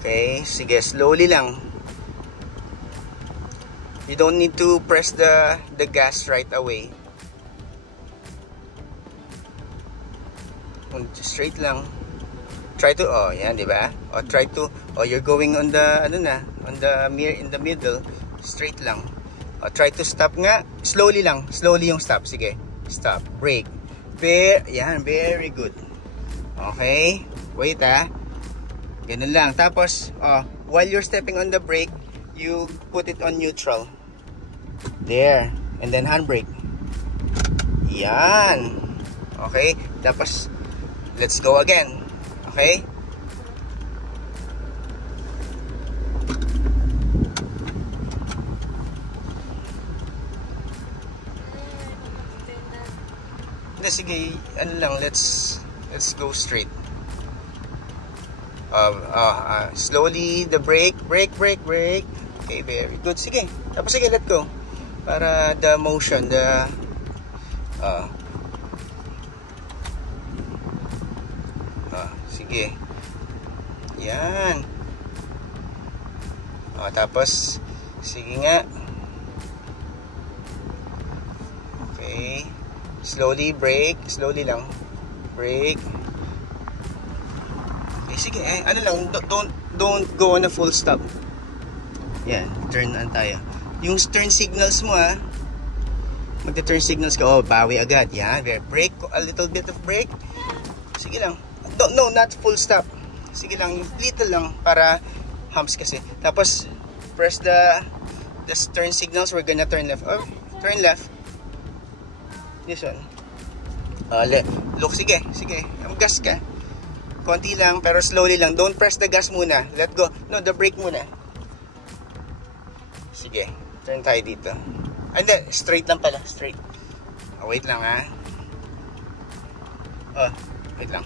Okay, sige, slowly lang. You don't need to press the gas right away. Straight lang. Try to, oh, yan, di ba? Or try to, oh, you're going on the, ano na, on the mirror in the middle. Straight lang. Or try to stop nga. Slowly lang. Slowly yung stop. Sige. Stop. Brake. Yan, very good. Okay. Wait, ganun lang. Tapos, while you're stepping on the brake, you put it on neutral. There. And then handbrake. Yan. Okay. Tapos, let's go again. Okay. Sige, ano lang, let's go straight. Slowly the brake. Okay, very good. Sige. Tapos sige, let go. Para the motion, sige. Yan. Tapos sige nga. Okay. Slowly brake, slowly lang. Brake. Okay, sige, ano lang, don't go on a full stop. Yan, turn on tayo. Yung turn signals mo magte-turn signals ka, bawi agad. Yan, brake, a little bit of brake. Sige lang. No, not full stop. Sige lang, little lang para humps kasi. Tapos press the turn signals, we're gonna turn left. Turn left. This one. Look, sige. Gas ka. Konti lang, pero slowly lang. Don't press the gas muna. Let go. No, the brake muna. Sige. Turn tayo dito. Hindi, straight lang pala. Straight. Wait lang, wait lang.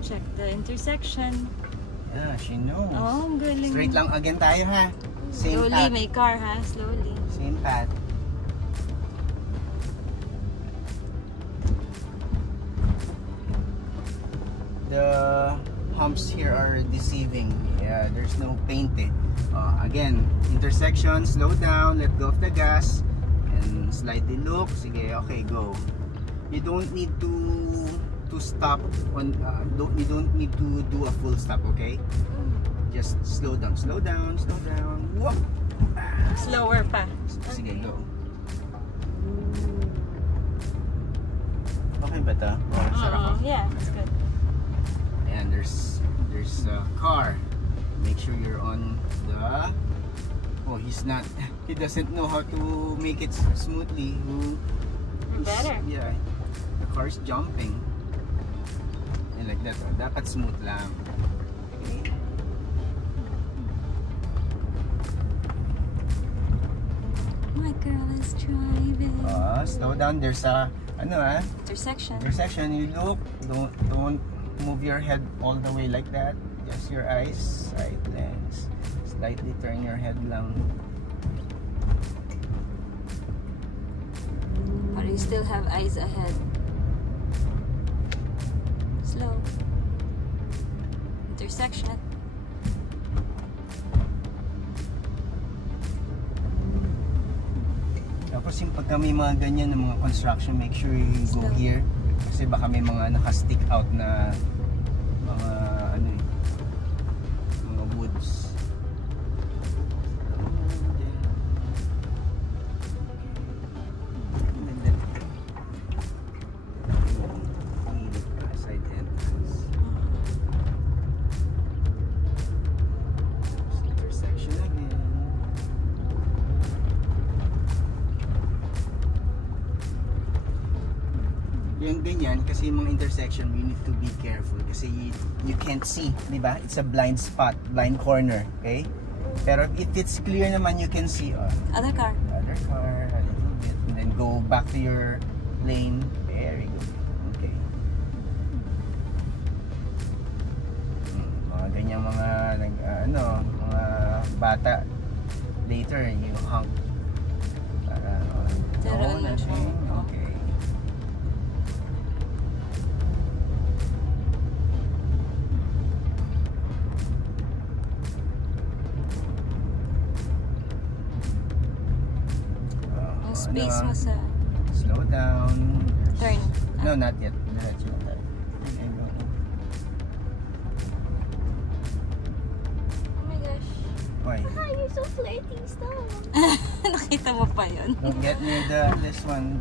Check the intersection. Yeah, she knows. Oh, ang galing. Straight lang again tayo, Same slowly, path. may car, slowly. Same path. The humps here are deceiving. Yeah, there's no paint. Again, intersection, slow down, let go of the gas, and slightly look. Sige, okay, go. You don't need to stop on. You don't need to do a full stop. Okay, just slow down. Whoop. Slower pa. Sige, go. Okay ba ito? Yeah, it's good. And there's a car. Make sure you're on the. He's not. He doesn't know how to make it smoothly. Better. Yeah, the car's jumping. And like that. Dapat smooth lang. Okay. My girl is driving. Slow down. There's a intersection. You look. Don't move your head all the way like that. Just your eyes, side lens. Slightly turn your head lang. But you still have eyes ahead. Slow. Intersection. Tapos yung pagka may mga ganyan ng mga construction, make sure you go here. Kasi baka may mga naka-stick out na mga mga woods. Side entrance. Intersection again. Yung ganyan, kasi yung mga intersection, you need to be careful kasi you can't see, di ba? It's a blind spot, blind corner, okay? Pero if it's clear naman, you can see Other car, a little bit, and then go back to your lane. Very good. Okay. Mga ganyan mga mga bata later, you honk para control. Okay. Yung space mo sa Slow down. turn. No, not yet. Diretso lang tayo. Okay, go. Oh my gosh. Why? Ah, you're so flirty. Stop. Nakita mo pa yun. Don't get near this one.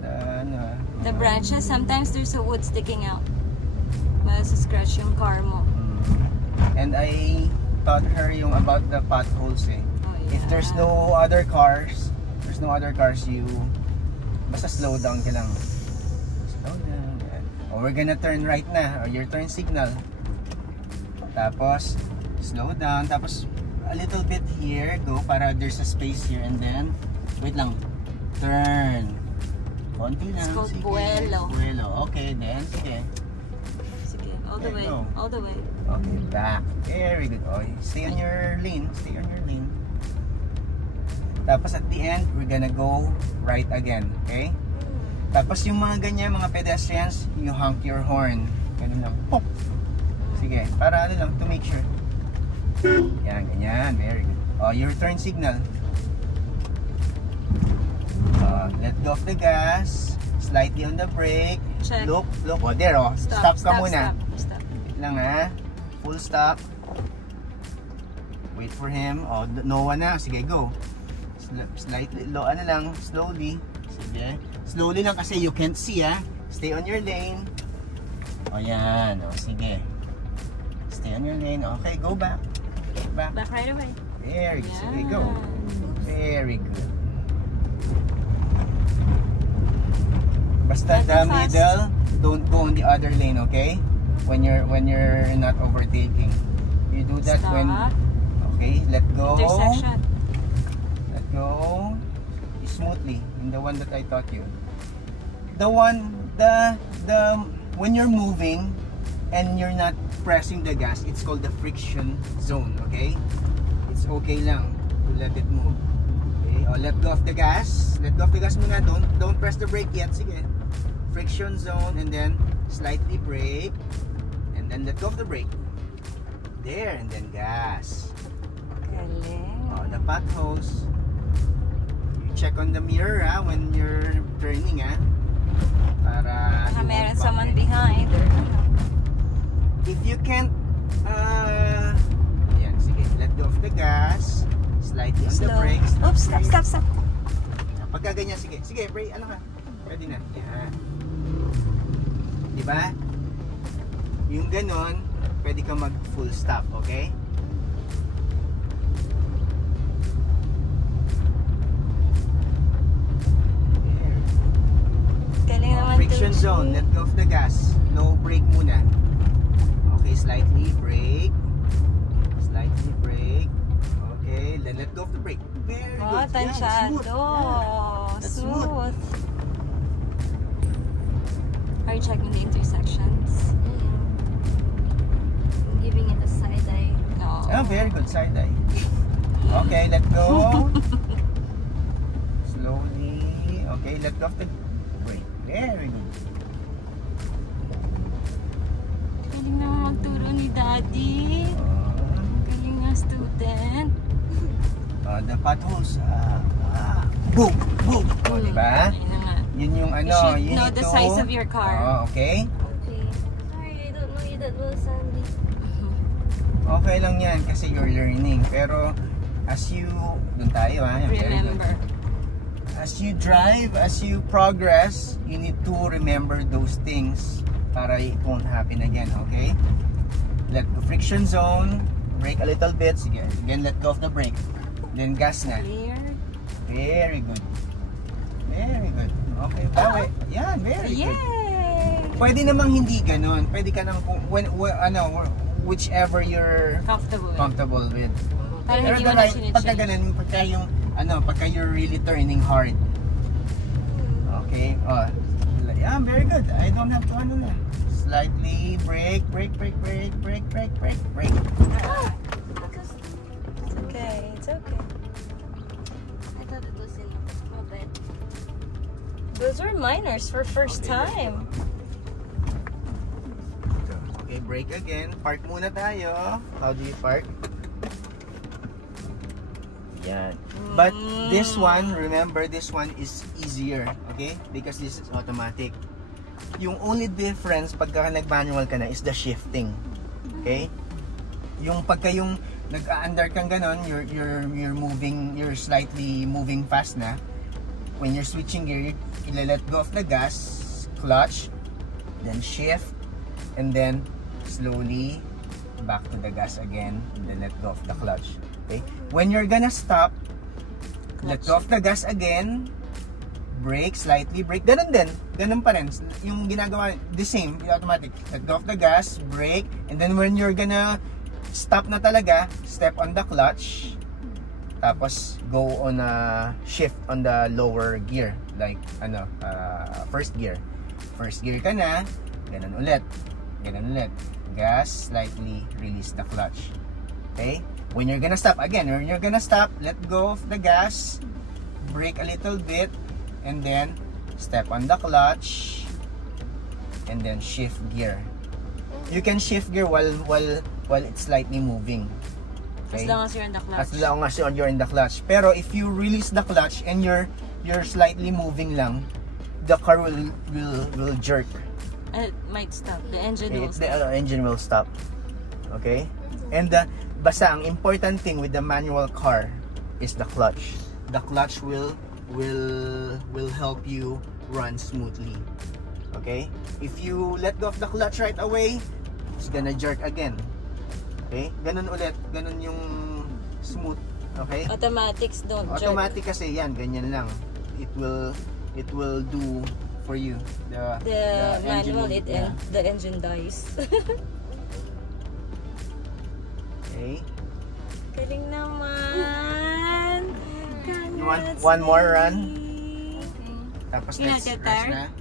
The branches, sometimes there's a wood sticking out. Mas-scratch yung car mo. And I taught her yung about the potholes eh. Oh, yeah. If there's no other cars, you basta slow down ka lang. Slow down. Yan. Oh, we're gonna turn right na. Or your turn signal. Tapos, slow down. Tapos, a little bit here. Go para there's a space here. And then, wait lang. Turn. Konti lang. It's called Sige. buelo. Buelo. Okay, then. Sige. Sige, all the Okay, way. go. All the way. Okay, back. Very good. Oh, stay on your lane. Stay on your lane. Tapos at the end, we're gonna go right again. Okay? Tapos yung mga ganyan, mga pedestrians, you honk your horn. Ganun lang. Pop! Sige, para ano lang, to make sure. Yan, ganyan. Very good. Oh, your turn signal. Let go of the gas. Slightly on the brake. Check. Look. Oh, there oh. Stop ka muna. Stop. Wait lang ha. Full stop. Wait for him. Oh, no one na. Sige, go. Slightly, ano lang, slowly. Sige. Slowly lang kasi you can't see ha. Stay on your lane. O yan. O sige. Stay on your lane. Okay, go back. Back. Back right away. Very good. Sige, go. Very good. Basta the middle, don't go on the other lane, okay? When you're not overtaking. You do that Stop. when okay, let go. Intersection. Let go smoothly in the one that I taught you. The when you're moving and you're not pressing the gas, it's called the friction zone, okay? It's okay lang to let it move. Okay? Oh, let go of the gas. Let go of the gas muna. Don't press the brake yet. Sige. Friction zone and then slightly brake and then let go of the brake. There and then gas. Galing. Oh, the potholes. You check on the mirror when you're turning para Baka you meron won't someone bump it. behind. If you can't yan, sige, let go of the gas, slightly on the Slow. brakes. Oops, stop. Pagka ganyan, sige, brake, ano ka? Pwede na. Yan. Diba? Yung ganon, pwede ka mag full stop, okay? Galing naman Friction to. zone, let go of the gas. No brake muna. Okay, slightly brake. Slightly brake. Okay, then let go of the brake. Very Oh, good. tansyado. That's Smooth. Are you checking the intersections? I'm giving it a side eye. No. Oh, very good. Side eye. Okay, let go. Slowly. Okay, let go of the brake. Very good. Galing naman magturo ni Daddy. Galing nga student. The potholes. Boom! Boom! O, diba? Ayun na nga. Yun yung ano. You should you know need the to- size of your car. Oh, okay. Okay. Sorry, I don't know you that well, Sandy. Okay lang yan kasi you're learning. Pero as you, dun tayo Yan, very good. Remember. As you drive, as you progress, you need to remember those things para it won't happen again, okay? Let go friction zone, brake a little bit, sige. Again, let go of the brake. Then gas na. Clear. Very good. Very good. Okay, bawi. Yan, very good. Yay! Pwede namang hindi ganun. Pwede ka nang whichever you're Comfortable. with. Parang Pero hindi mo na pagka sinechange. ganun, pagka you're really turning hard. Okay. Oh. Yeah, very good. I don't have to na. Slightly brake. Ah! Because It's okay. It's okay. I thought it was in my bed. Those are minors for first time. Okay, brake again. Park muna tayo. How do you park? Yan. But this one, remember, this one is easier. Okay? Because this is automatic. Yung only difference pagka nag-manual ka na is the shifting. Okay? Yung pagka yung nag-under kang ganon, you're moving, you're slightly moving fast na. When you're switching gear, you let go of the gas, clutch, then shift, and then slowly back to the gas again, and then let go of the clutch. Okay? When you're gonna stop, let go of the gas again, brake, slightly brake, ganun din, ganun pa rin. Yung ginagawa, the same, automatic. Let go of the gas, brake, and then when you're gonna stop na talaga, step on the clutch, tapos go on a shift on the lower gear, like ano, first gear ka na, ganun ulit, gas, slightly release the clutch. Okay, when you're gonna stop again, let go of the gas, brake a little bit, and then step on the clutch, and then shift gear. You can shift gear while it's slightly moving. Okay? As long as you're in the clutch. As long as you're in the clutch. Pero if you release the clutch and you're slightly moving lang, the car will jerk. And it might stop. The engine will stop. The engine will stop. Okay? And basta ang important thing with the manual car is the clutch. The clutch will help you run smoothly. Okay? If you let go of the clutch right away, it's gonna jerk again. Okay? Ganun ulit. Ganun yung smooth. Okay? Automatics don't jerk. Automatic kasi yan. Ganyan lang. It will do for you. The manual, engine, the engine dies. Okay? Galing naman. You want one more run? Tapos You're let's not get rest tired? na.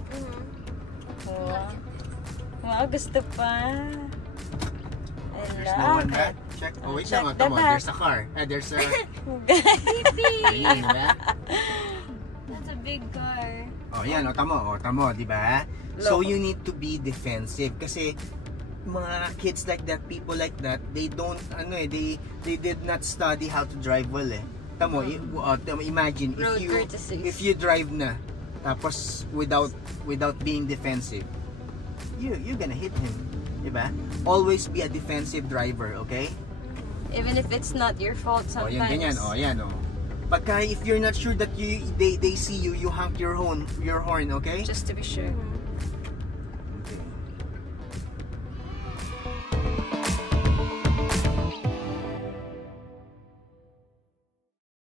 Wow, gusto pa. There's no one back. Check. Oh, wait lang. Tama, there's a car. There's a... Ayun, diba? That's a big car. Oh, yan. O, tamo. Diba? So, you need to be defensive. Kasi, mga kids like that, people like that, they don't, they did not study how to drive well eh. Tamo, imagine, if you drive na, tapos without being defensive, you're gonna hit him. Diba? Always be a defensive driver, okay? Even if it's not your fault sometimes. Oh, yan, ganyan. Oh, yan, oh. Pagka if you're not sure that they see you, you honk your horn, okay? Just to be sure.